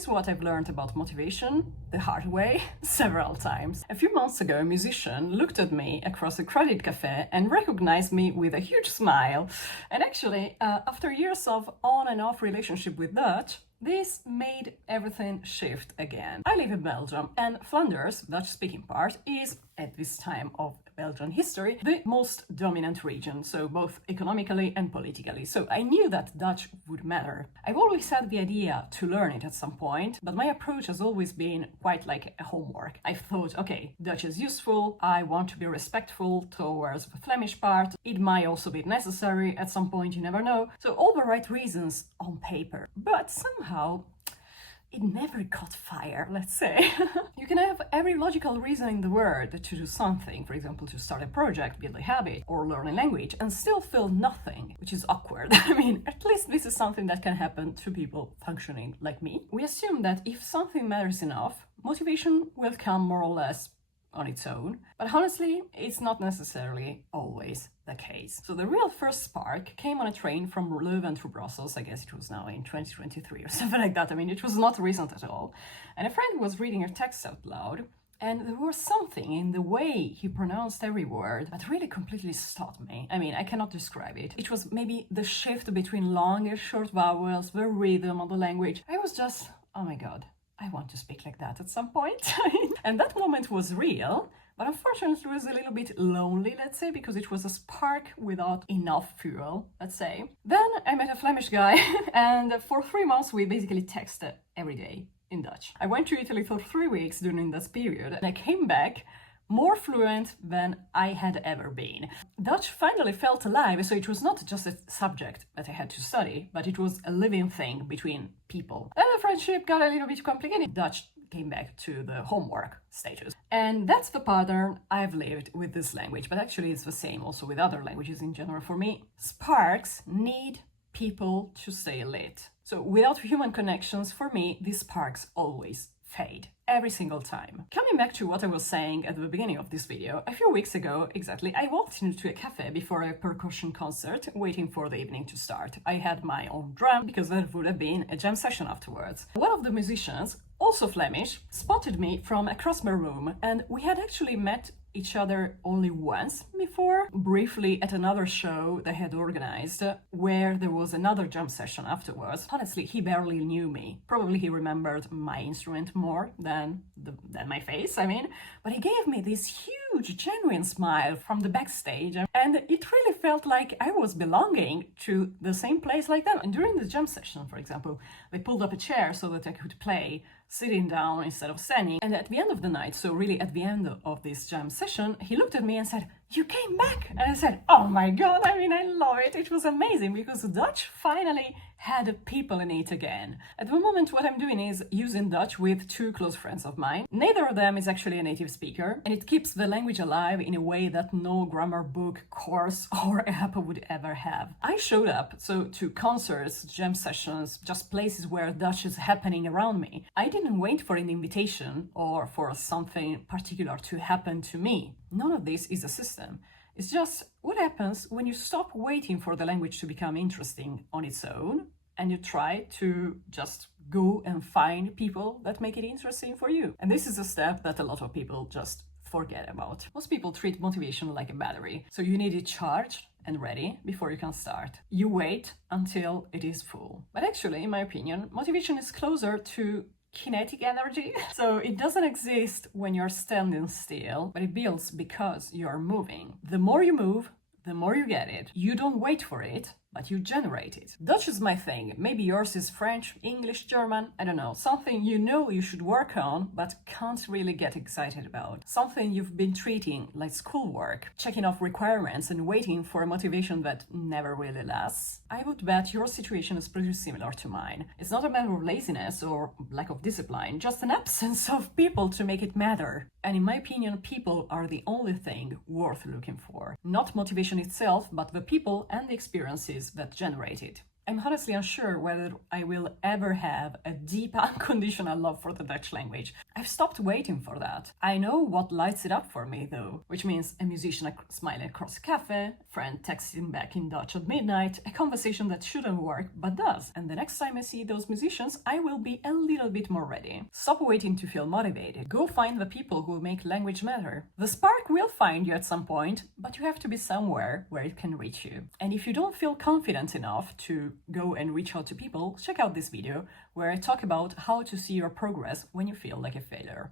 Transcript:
here's what I've learned about motivation the hard way several times. A few months ago, a musician looked at me across a crowded cafe and recognized me with a huge smile. And actually, after years of on and off relationship with Dutch, this made everything shift again. I live in Belgium, and Flanders, Dutch-speaking part, is, at this time of Belgian history, the most dominant region, so both economically and politically. So I knew that Dutch would matter. I've always had the idea to learn it at some point, but my approach has always been quite like a homework. I thought, okay, Dutch is useful, I want to be respectful towards the Flemish part, it might also be necessary at some point, you never know. So all the right reasons on paper, but somehow it never caught fire, let's say. You can have every logical reason in the world to do something, for example, to start a project, build a habit, or learn a language, and still feel nothing, which is awkward. I mean, at least this is something that can happen to people functioning like me. We assume that if something matters enough, motivation will come more or less on its own, but honestly, it's not necessarily always the case. So the real first spark came on a train from Leuven to Brussels. I guess it was now in 2023 or something like that. I mean, it was not recent at all. And a friend was reading a text out loud, and there was something in the way he pronounced every word that really completely stopped me. I mean, I cannot describe it. It was maybe the shift between long and short vowels, the rhythm of the language. I was just, oh my God, I want to speak like that at some point. And that moment was real, but unfortunately it was a little bit lonely, let's say, because it was a spark without enough fuel, let's say. Then I met a Flemish guy, and for 3 months we basically texted every day in Dutch. I went to Italy for 3 weeks during this period, and I came back more fluent than I had ever been. Dutch finally felt alive, so it was not just a subject that I had to study, but it was a living thing between people. And the friendship got a little bit complicated. Dutch came back to the homework status. And that's the pattern I've lived with this language, but actually it's the same also with other languages in general for me. Sparks need people to stay lit. So without human connections, for me, these sparks always fade. Every single time. Coming back to what I was saying at the beginning of this video, a few weeks ago, exactly, I walked into a cafe before a percussion concert, waiting for the evening to start. I had my own drum, because there would have been a jam session afterwards. One of the musicians, also Flemish, spotted me from across my room, and we had actually met each other only once before, briefly at another show they had organized, where there was another jam session afterwards. Honestly, he barely knew me. Probably he remembered my instrument more than my face, I mean. But he gave me this huge, genuine smile from the backstage, and it really felt like I was belonging to the same place like them. And during the jam session, for example, they pulled up a chair so that I could play sitting down instead of standing. And at the end of the night, so really at the end of this jam session, he looked at me and said, "You came back!" And I said, "Oh my God, I mean, I love it. It was amazing because Dutch finally had people in it again." At the moment, what I'm doing is using Dutch with 2 close friends of mine. Neither of them is actually a native speaker, and it keeps the language alive in a way that no grammar book, course, or app would ever have. I showed up, so to concerts, jam sessions, just places where Dutch is happening around me. I didn't wait for an invitation or for something particular to happen to me. None of this is a system. It's just what happens when you stop waiting for the language to become interesting on its own and you try to just go and find people that make it interesting for you. And this is a step that a lot of people just forget about. Most people treat motivation like a battery. So you need it charged and ready before you can start. You wait until it is full. But actually, in my opinion, motivation is closer to kinetic energy. So it doesn't exist when you're standing still, but it builds because you're moving. The more you move, the more you get it. You don't wait for it, but you generate it. Dutch is my thing. Maybe yours is French, English, German, I don't know. Something you know you should work on, but can't really get excited about. Something you've been treating like schoolwork, checking off requirements and waiting for a motivation that never really lasts. I would bet your situation is pretty similar to mine. It's not a matter of laziness or lack of discipline, just an absence of people to make it matter. And in my opinion, people are the only thing worth looking for. Not motivation itself, but the people and the experiences that generate it. I'm honestly unsure whether I will ever have a deep, unconditional love for the Dutch language. I've stopped waiting for that. I know what lights it up for me, though, which means a musician smiling across a cafe, friend texting back in Dutch at midnight, a conversation that shouldn't work but does. And the next time I see those musicians, I will be a little bit more ready. Stop waiting to feel motivated. Go find the people who make language matter. The spark will find you at some point, but you have to be somewhere where it can reach you. And if you don't feel confident enough to go and reach out to people, check out this video where I talk about how to see your progress when you feel like a failure.